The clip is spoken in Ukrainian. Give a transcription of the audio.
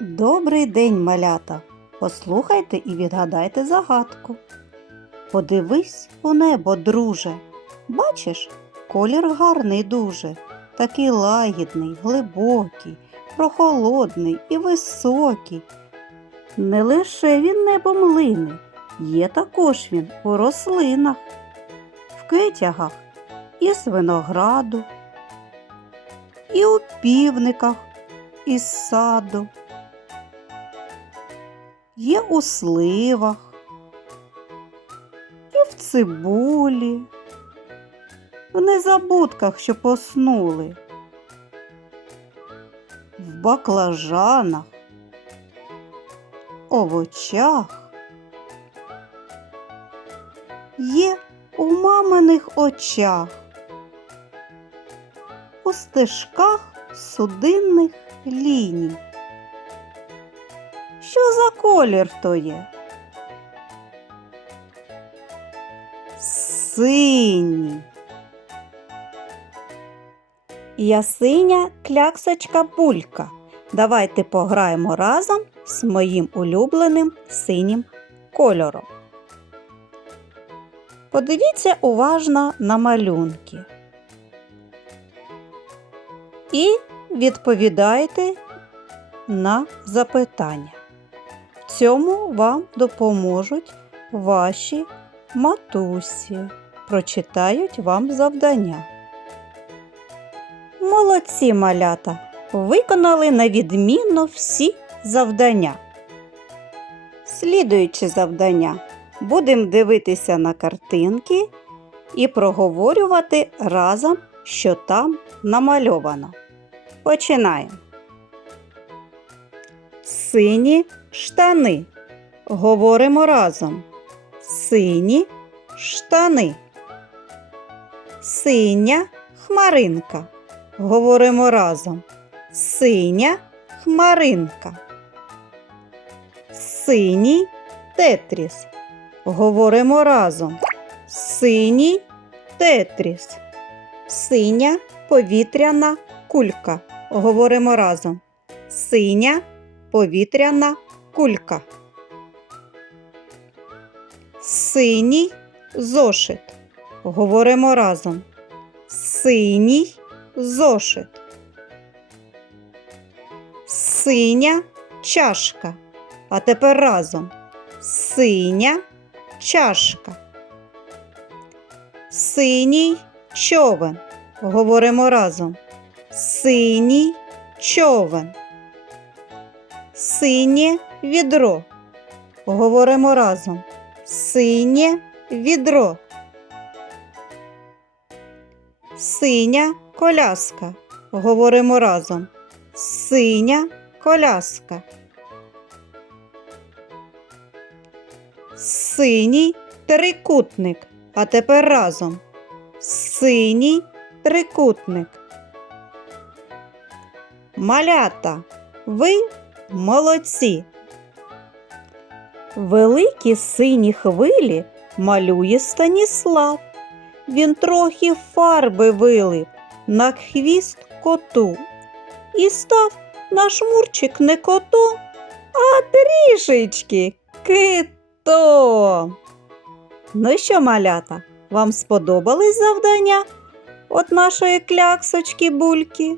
Добрий день, малята! Послухайте і відгадайте загадку. Подивись у небо, друже. Бачиш, колір гарний дуже, такий лагідний, глибокий, прохолодний і високий. Не лише він небом лине, є також він у рослинах, в китягах із винограду, і у півниках із саду є у сливах, і в цибулі, в незабудках, що поснули, в баклажанах, овочах, є у маминих очах, у стежках судинних ліній. Що за колір то є? Синій. Я синя кляксочка булька. Давайте пограємо разом з моїм улюбленим синім кольором. Подивіться уважно на малюнки. І відповідайте на запитання. Цьому вам допоможуть ваші матусі. Прочитають вам завдання. Молодці малята! Виконали на відмінно всі завдання. Слідуючи завдання, будемо дивитися на картинки і проговорювати разом, що там намальовано. Починаємо. Сині штани. Говоримо разом. Сині штани. Синя хмаринка. Говоримо разом. Синя хмаринка. Синій тетріс. Говоримо разом. Синій тетріс. Синя повітряна кулька. Говоримо разом. Синя повітряна кулька. Синій зошит. Говоримо разом. Синій зошит. Синя чашка. А тепер разом. Синя чашка. Синій човен. Говоримо разом. Синій човен. Синє відро. Говоримо разом. Синє відро. Синя коляска. Говоримо разом. Синя коляска. Синій трикутник. А тепер разом. Синій трикутник. Малята, ви молодці. Великі сині хвилі малює Станіслав. Він трохи фарби вилив на хвіст коту. І став наш мурчик не котом, а трішечки китом. Ну що, малята, вам сподобались завдання от нашої кляксочки бульки?